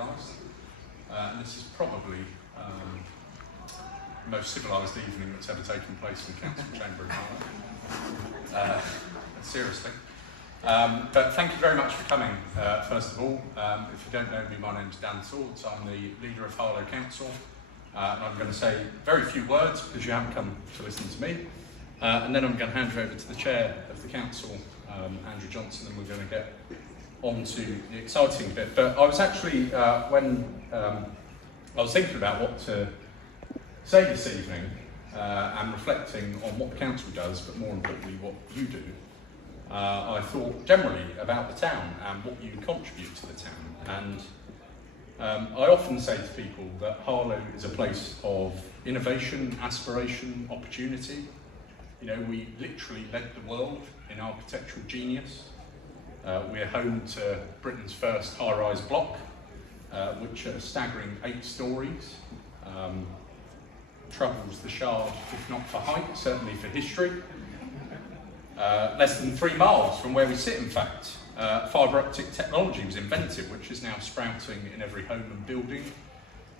realised. And this is probably the most civilised evening that's ever taken place in the council chamber in Harlow. Seriously. But thank you very much for coming, first of all. If you don't know me, my name's Dan Swords. I'm the leader of Harlow Council. And I'm going to say very few words because you haven't come to listen to me. And then I'm going to hand you over to the chair of the council, Andrew Johnson, and we're going to get on to the exciting bit. But I was actually, when I was thinking about what to say this evening and reflecting on what the council does, but more importantly what you do, I thought generally about the town and what you contribute to the town. And I often say to people that Harlow is a place of innovation, aspiration, opportunity. You know, we literally led the world in architectural genius. We're home to Britain's first high-rise block, which at a staggering 8 stories, troubles the Shard, if not for height, certainly for history. Less than 3 miles from where we sit, in fact. Fibre optic technology was invented, which is now sprouting in every home and building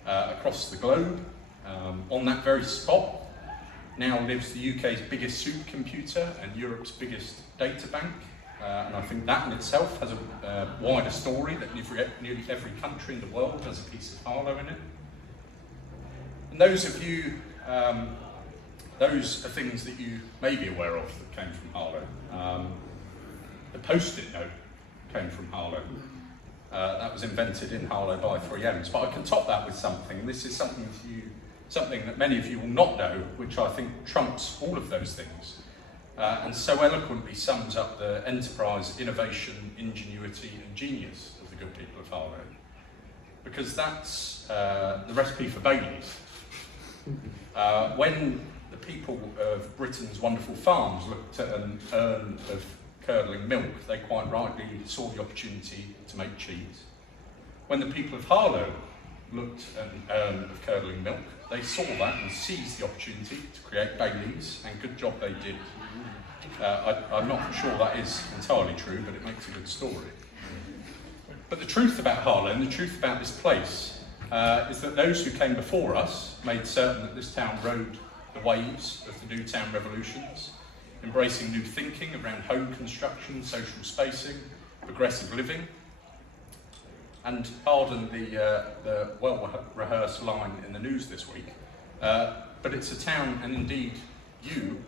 across the globe. On that very spot now lives the UK's biggest supercomputer and Europe's biggest data bank. And I think that in itself has a wider story that nearly every country in the world has a piece of Harlow in it. And those of you, those are things that you may be aware of that came from Harlow. The Post-it note came from Harlow. That was invented in Harlow by 3Ms. But I can top that with something, and this is something that many of you will not know, which I think trumps all of those things. And so eloquently sums up the enterprise, innovation, ingenuity and genius of the good people of Harlow. Because that's the recipe for Baileys. When the people of Britain's wonderful farms looked at an urn of curdling milk, they quite rightly saw the opportunity to make cheese. When the people of Harlow looked at an urn of curdling milk, they saw that and seized the opportunity to create Baileys, and good job they did. I'm not sure that is entirely true, but it makes a good story. But the truth about Harlow and the truth about this place is that those who came before us made certain that this town rode the waves of the new town revolutions, embracing new thinking around home construction, social spacing, progressive living. And pardon the well-rehearsed line in the news this week, but it's a town, and indeed you,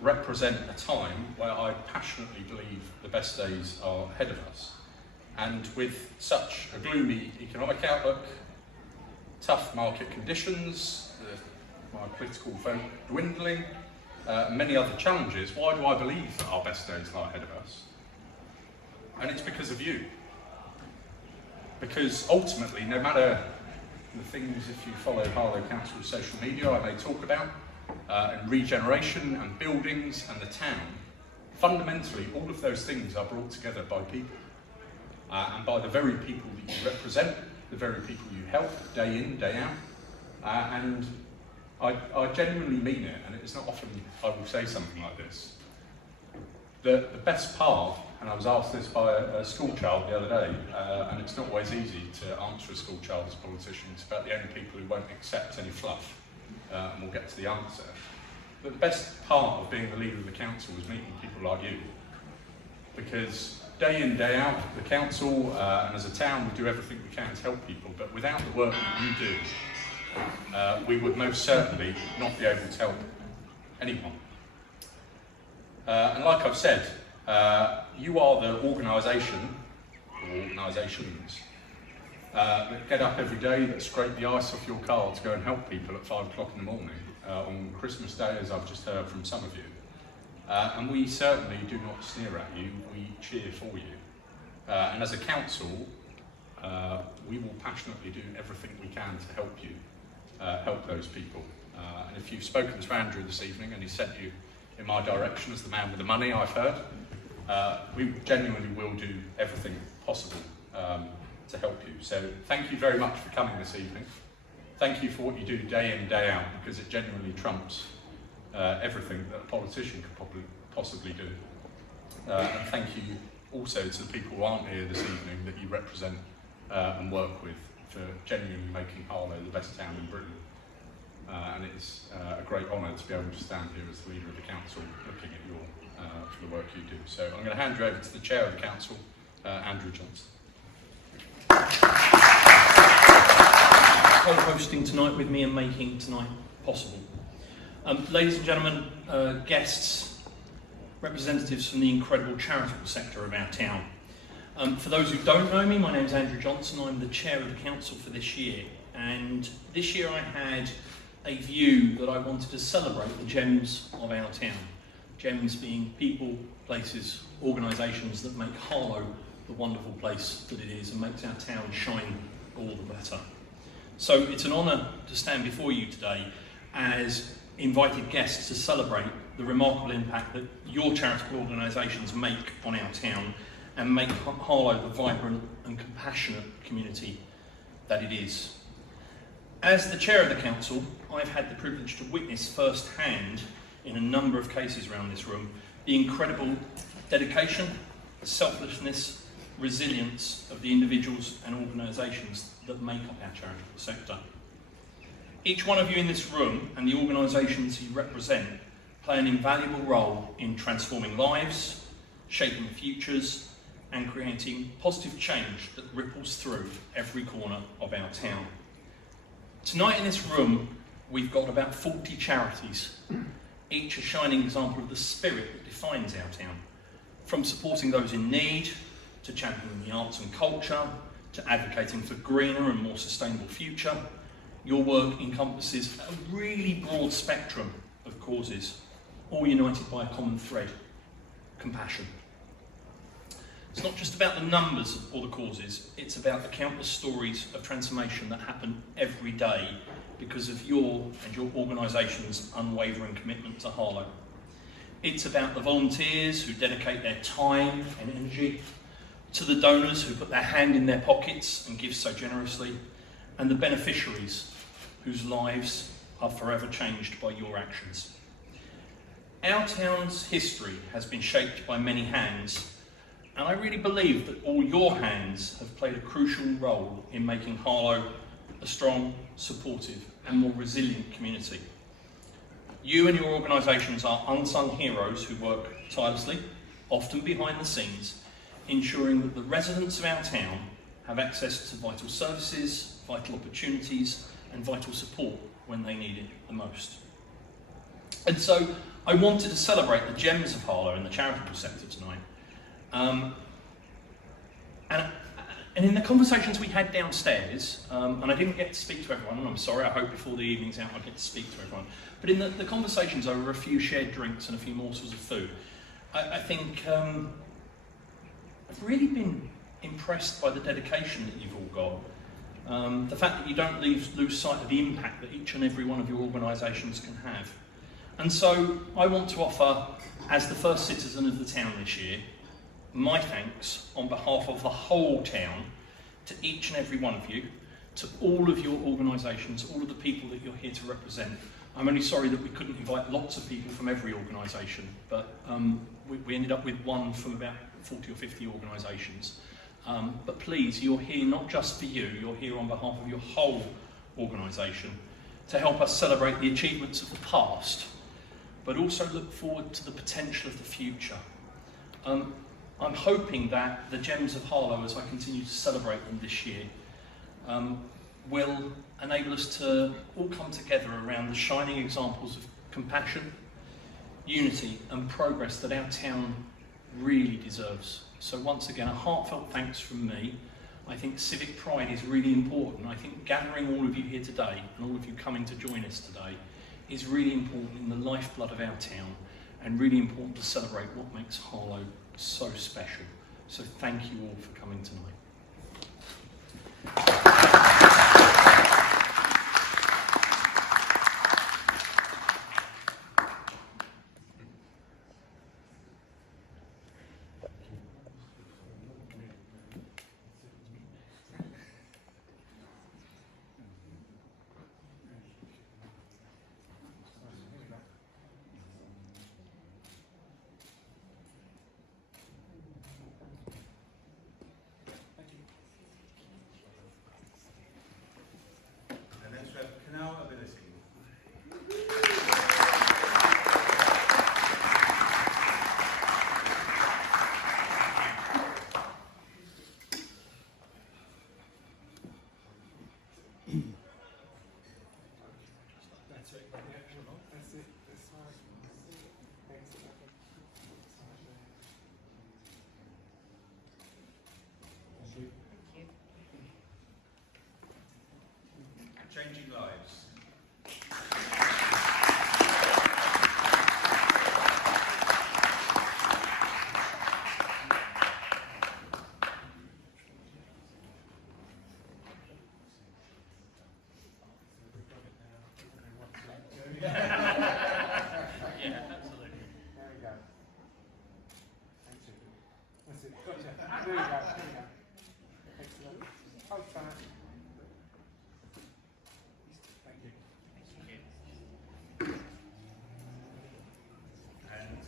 represent a time where I passionately believe the best days are ahead of us. And with such a gloomy economic outlook, tough market conditions, my political vote dwindling, and many other challenges, why do I believe that our best days lie ahead of us? And it's because of you. Because ultimately, no matter the things, if you follow Harlow Council's social media, I may talk about, and regeneration and buildings and the town, fundamentally all of those things are brought together by people. And by the very people that you represent, the very people you help day in, day out. And I genuinely mean it, and it's not often I will say something like this. The best part, and I was asked this by a school child the other day, and it's not always easy to answer a school child as politicians, about the only people who won't accept any fluff, and we'll get to the answer. But the best part of being the leader of the council was meeting people like you. Because day in, day out, the council and as a town, we do everything we can to help people, but without the work that you do, we would most certainly not be able to help anyone. And like I've said, you are the organisation, or organisations, that get up every day, that scrape the ice off your car to go and help people at 5 o'clock in the morning on Christmas Day, as I've just heard from some of you. And we certainly do not sneer at you, we cheer for you. And as a council, we will passionately do everything we can to help you, help those people. And if you've spoken to Andrew this evening and he sent you in my direction as the man with the money, I've heard, we genuinely will do everything possible to help you. So thank you very much for coming this evening. Thank you for what you do day in, day out, because it genuinely trumps everything that a politician could possibly do. And thank you also to the people who aren't here this evening, that you represent and work with for genuinely making Harlow the best town in Britain. And it's a great honour to be able to stand here as the leader of the council looking at your for the work you do. So I'm going to hand you over to the chair of the council, Andrew Johnson. Co-hosting tonight with me and making tonight possible. Ladies and gentlemen, guests, representatives from the incredible charitable sector of our town. For those who don't know me, my name is Andrew Johnson. I'm the chair of the council for this year, and this year I had a view that I wanted to celebrate the gems of our town. Gems being people, places, organisations that make Harlow the wonderful place that it is and makes our town shine all the better. So it's an honour to stand before you today as invited guests to celebrate the remarkable impact that your charitable organisations make on our town and make Harlow the vibrant and compassionate community that it is. As the chair of the council, I've had the privilege to witness firsthand in a number of cases around this room the incredible dedication, selflessness, resilience of the individuals and organisations that make up our charitable sector. Each one of you in this room and the organisations you represent play an invaluable role in transforming lives, shaping futures and creating positive change that ripples through every corner of our town. Tonight in this room we've got about 40 charities, each a shining example of the spirit that defines our town, from supporting those in need to championing the arts and culture, to advocating for greener and more sustainable future. Your work encompasses a really broad spectrum of causes, all united by a common thread: compassion. It's not just about the numbers or the causes, it's about the countless stories of transformation that happen every day because of your and your organisation's unwavering commitment to Harlow. It's about the volunteers who dedicate their time and energy, to the donors who put their hand in their pockets and give so generously, and the beneficiaries whose lives are forever changed by your actions. Our town's history has been shaped by many hands, and I really believe that all your hands have played a crucial role in making Harlow a strong, supportive and more resilient community. You and your organisations are unsung heroes who work tirelessly, often behind the scenes, ensuring that the residents of our town have access to vital services, vital opportunities and vital support when they need it the most. And so I wanted to celebrate the gems of Harlow in the charitable sector tonight. And in the conversations we had downstairs, and I didn't get to speak to everyone, and I'm sorry, I hope before the evening's out I'll get to speak to everyone, but in the conversations over a few shared drinks and a few morsels of food, I think I've really been impressed by the dedication that you've all got. The fact that you don't lose sight of the impact that each and every one of your organisations can have. And so I want to offer, as the first citizen of the town this year, my thanks on behalf of the whole town to each and every one of you, to all of your organisations, all of the people that you're here to represent. I'm only sorry that we couldn't invite lots of people from every organisation, but we ended up with one from about 40 or 50 organisations. But please, you're here not just for you, you're here on behalf of your whole organisation to help us celebrate the achievements of the past, but also look forward to the potential of the future. I'm hoping that the gems of Harlow, as I continue to celebrate them this year, will enable us to all come together around the shining examples of compassion, unity and progress that our town really deserves. So once again, a heartfelt thanks from me. I think civic pride is really important. I think gathering all of you here today and all of you coming to join us today is really important in the lifeblood of our town and really important to celebrate what makes Harlow so special. So thank you all for coming tonight. changing lives. Yeah, absolutely. There we go. Thank you. That's it. Gotcha. There we go. There we go. Excellent. Hold tight. Thank you. And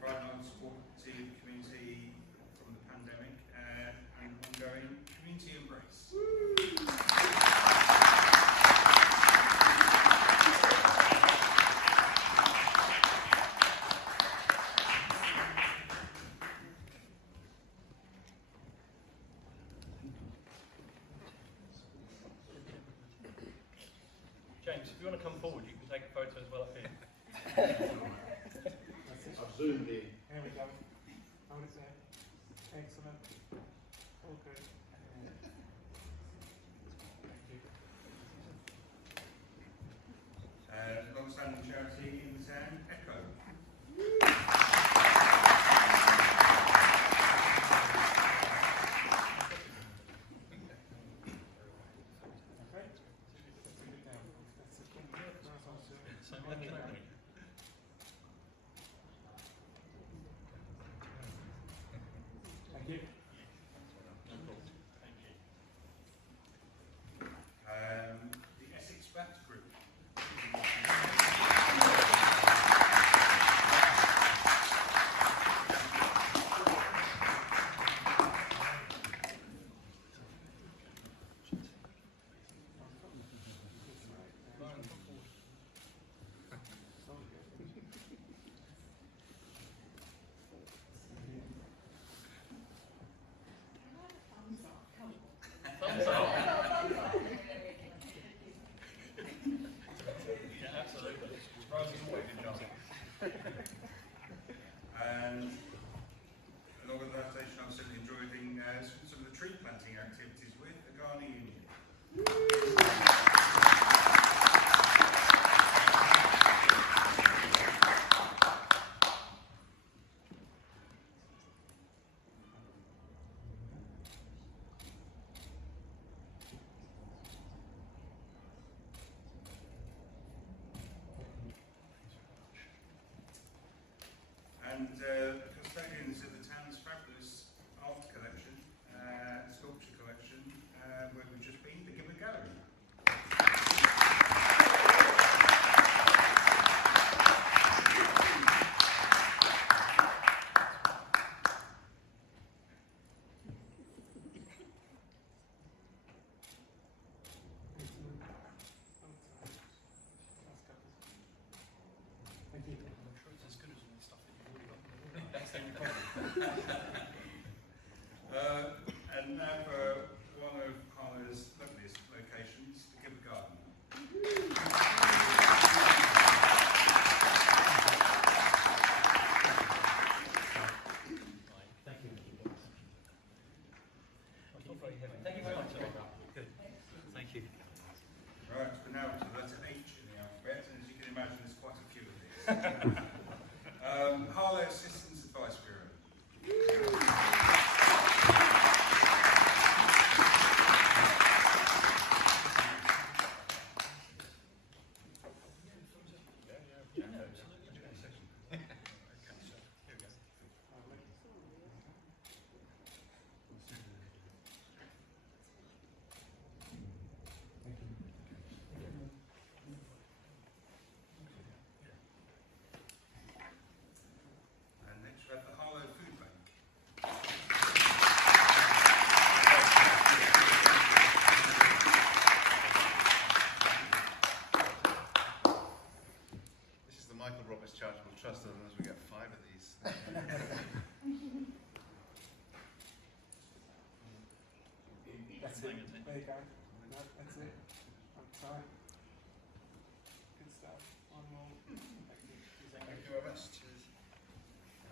provide on support to the community from the pandemic and ongoing community embrace. James, if you want to come forward, you can take a photo as well up here. That's it. I've zoomed in. There we go. Hold it there. Excellent. All good. Thank you. Long-standing charity in the town, Echo. Okay. Bring it down. That's it. Nice one, sir. So, There you go. Thank you. Thank you. The Essex Bat Group. All good. Thumbs up. Yeah, absolutely. Surprising always in Johnson. And along with that station, I've certainly enjoyed some of the tree planting activities with the Ghana Union. And custodians of the town's fabulous art collection, sculpture collection, where we've just been, the Gibbon Gallery. Excellent. Hold tight. That's good. Thank you. I'm sure it's as good as all the stuff that you've already got. That's the only problem. And now for one of Harlow's loveliest locations, the Gibbon Garden. Thank you. Thank you very much. Good. Thank you. Right, we're now to the letter H in the alphabet, and as you can imagine, there's quite a few of these. Harlow Assistance Advice Bureau. Yeah, absolutely. Here we go. Lovely. Thank you. And next we have the Harlow Food Bank. This is the Michael Roberts Charitable Trust, otherwise we get 5 of these. That's Hang it. on, There you go. No, that's it. Hold tight. Good stuff. One more. Thank you. Thank you very much.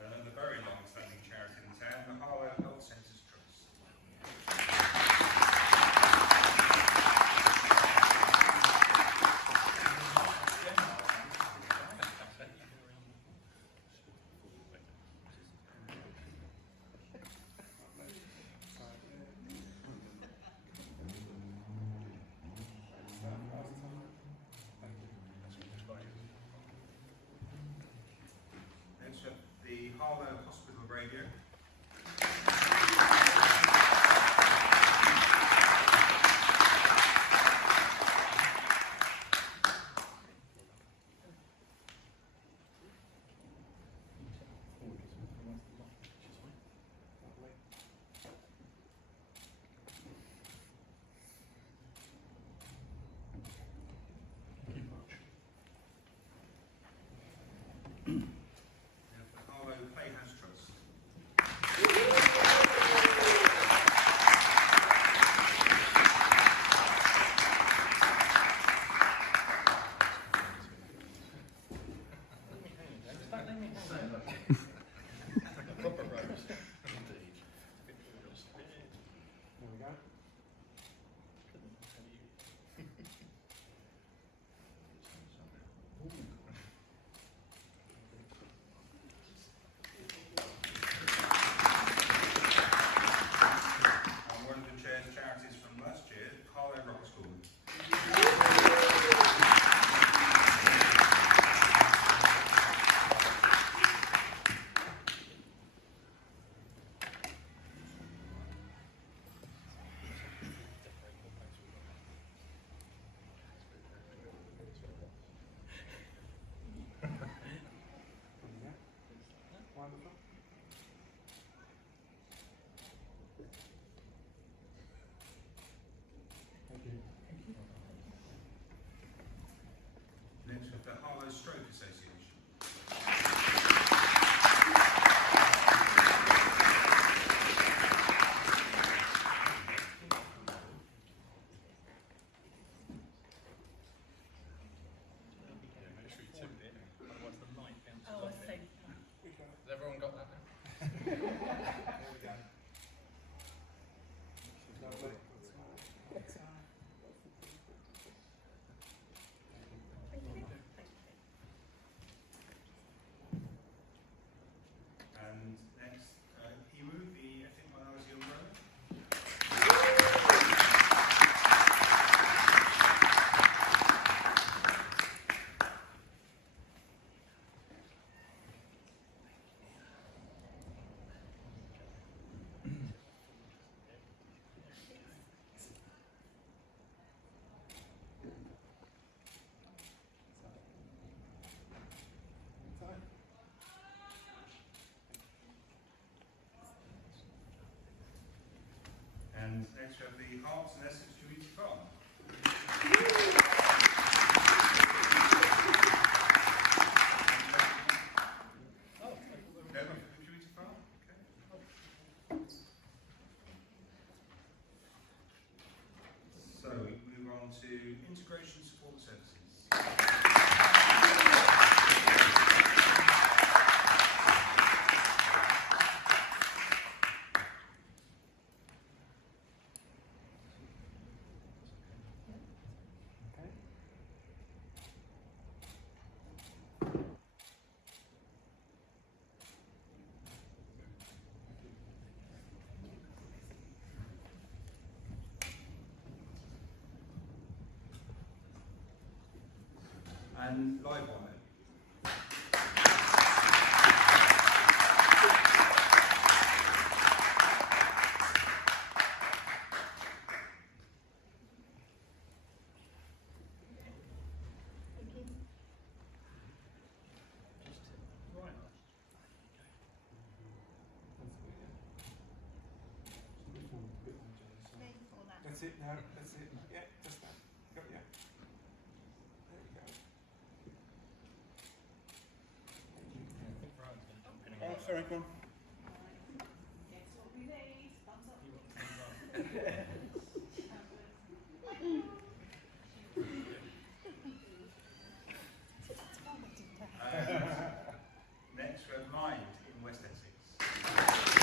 The very long-standing charity in town, the Harlow Health Centres Trust. Harlow Hospital Radio. Lovely. And for Harlow Playhouse Trust. Proper rose. There we go. And one of the chair's charities from last year, Harlow Rock School. There we go. Wonderful. Thank you. Next we have the Harlow Stroke Association. Make sure you tip it. Otherwise the light bounces Oh, I off it. see. We go. Has everyone got that now? There we go. Lovely. And next, Emu, the I think when I was a young brother. And next we have the Hearts and Essex Community Farm. Oh, No, for the community farm? Okay. So we move on to integration support services. Okay. And Livewire. right. That's it now, that's it. Yeah, just that. Got ya. There we go. Brian's going to jump in and Sorry, go on. Guess what we need? Thumbs up. You want to come And next we have Mind in West Essex.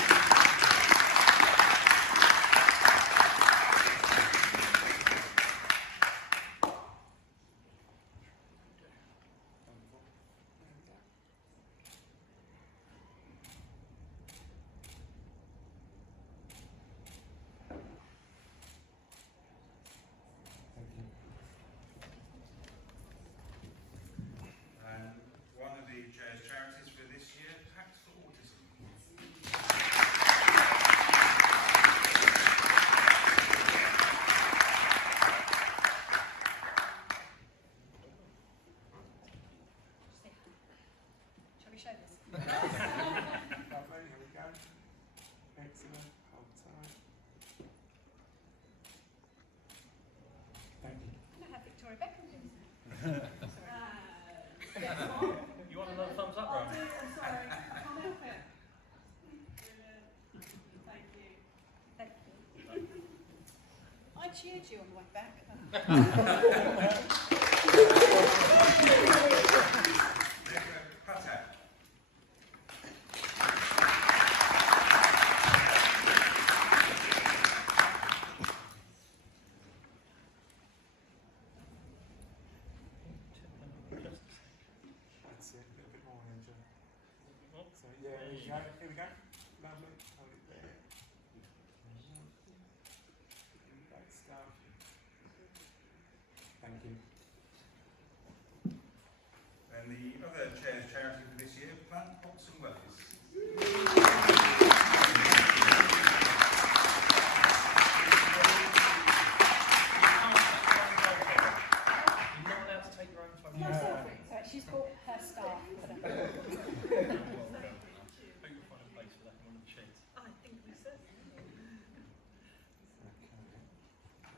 Wonderful. There we go. Guess what? You want another thumbs up, I'll Rowan? do it, I'm sorry. I can't help it. Brilliant. Thank you. Thank you. I cheered you on the way back. Patak. That's it. A little bit more energy. So yeah, here we go. Here we go. Lovely. Hold it there. Great stuff. Thank you. And the other chair's charity for this year, Plant Pots and Wellies. You're not allowed to take your own phone. No selfie. So she's brought her staff. Hope you'll find a place for that one on the sheet. I think we said. Okay.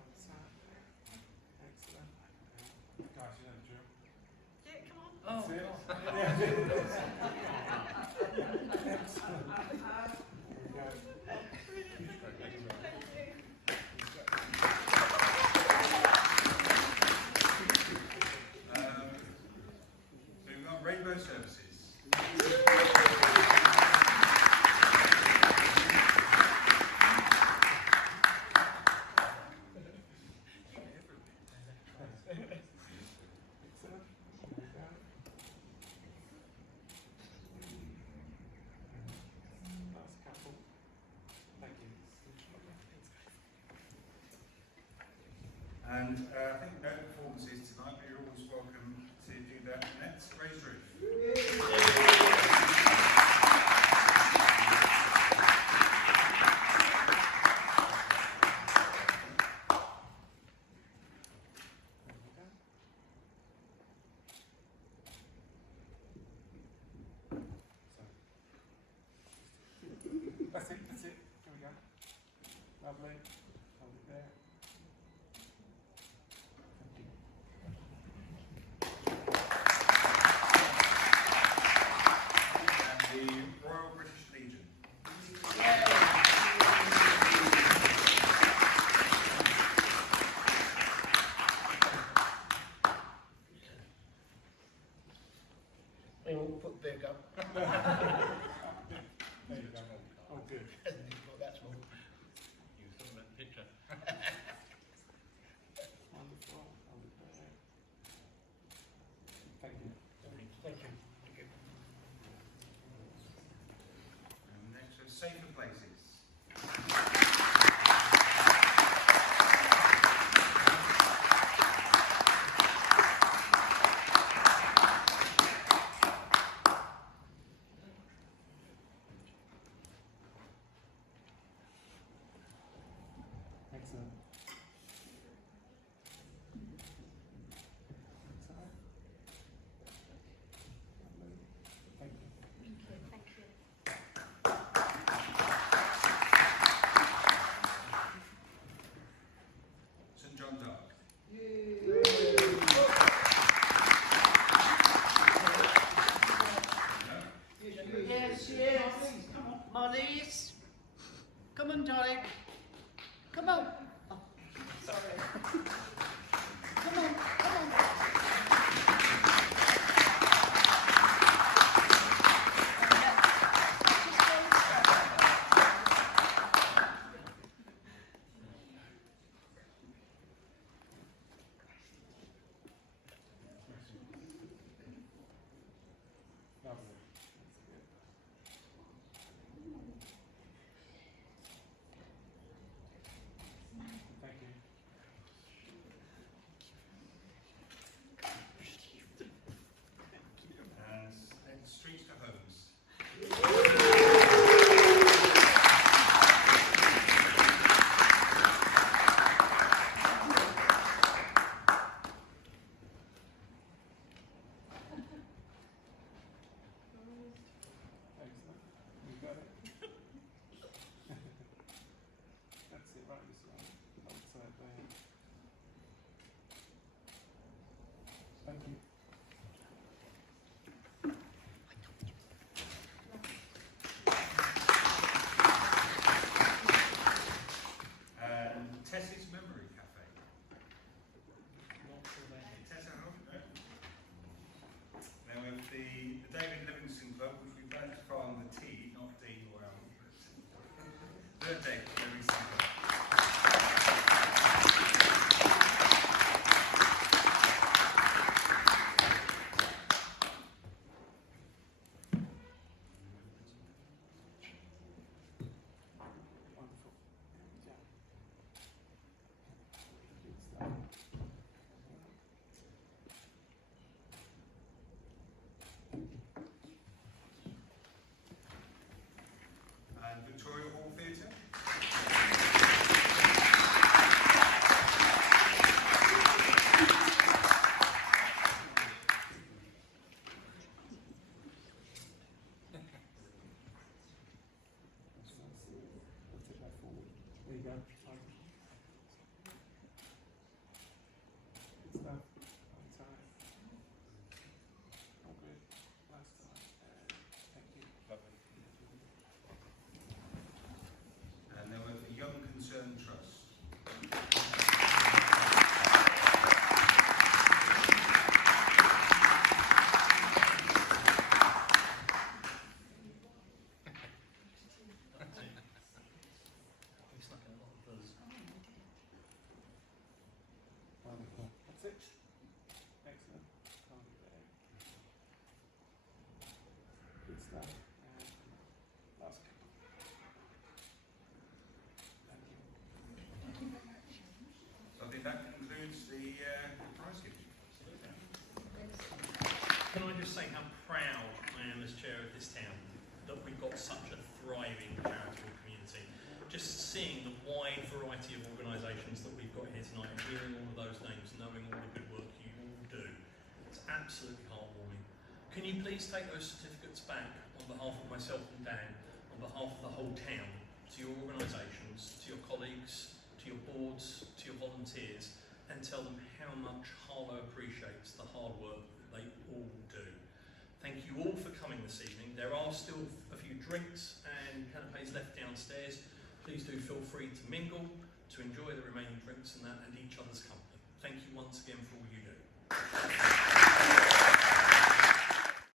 What's that? Excellent. Guys, you know the drill. Yeah, come on. Oh, That's it. God. Excellent. Here we go. So we've got Rainbow Services. Excellent. Here we go. Last couple. Thank you. And I think no performances tonight, but you're always welcome to do that next. Raised Roof. There we go. So. That's it, that's it. Here we go. Lovely. Hold it there. Angela, Dave, very simple. Wonderful. Yeah. Good stuff. And Victoria Hall Theatre. We'll take that forward. There you go. Fine. Good stuff. On time. All good. Last time. Thank you. Lovely. And then with the Young Concern Trust. We snuck in a lot of buzz. Wonderful. That's it. Excellent. Can't be there. Good stuff. And last. Thank you. So I think that concludes the prize giving. Can I just say how proud I am as chair of this town that we've got such a thriving charitable community. Just seeing the wide variety of organisations that we've got here tonight, and hearing all of those names, knowing all the good work you all do, it's absolutely heartwarming. Can you please take those certificates back on behalf of myself and Dan, on behalf of the whole town, to your organisations, to your colleagues, to your boards, to your volunteers, and tell them how much Harlow appreciates the hard work that they all do. Thank you all for coming this evening. There are still a few drinks and canapes left downstairs. Please do feel free to mingle, to enjoy the remaining drinks and each other's company.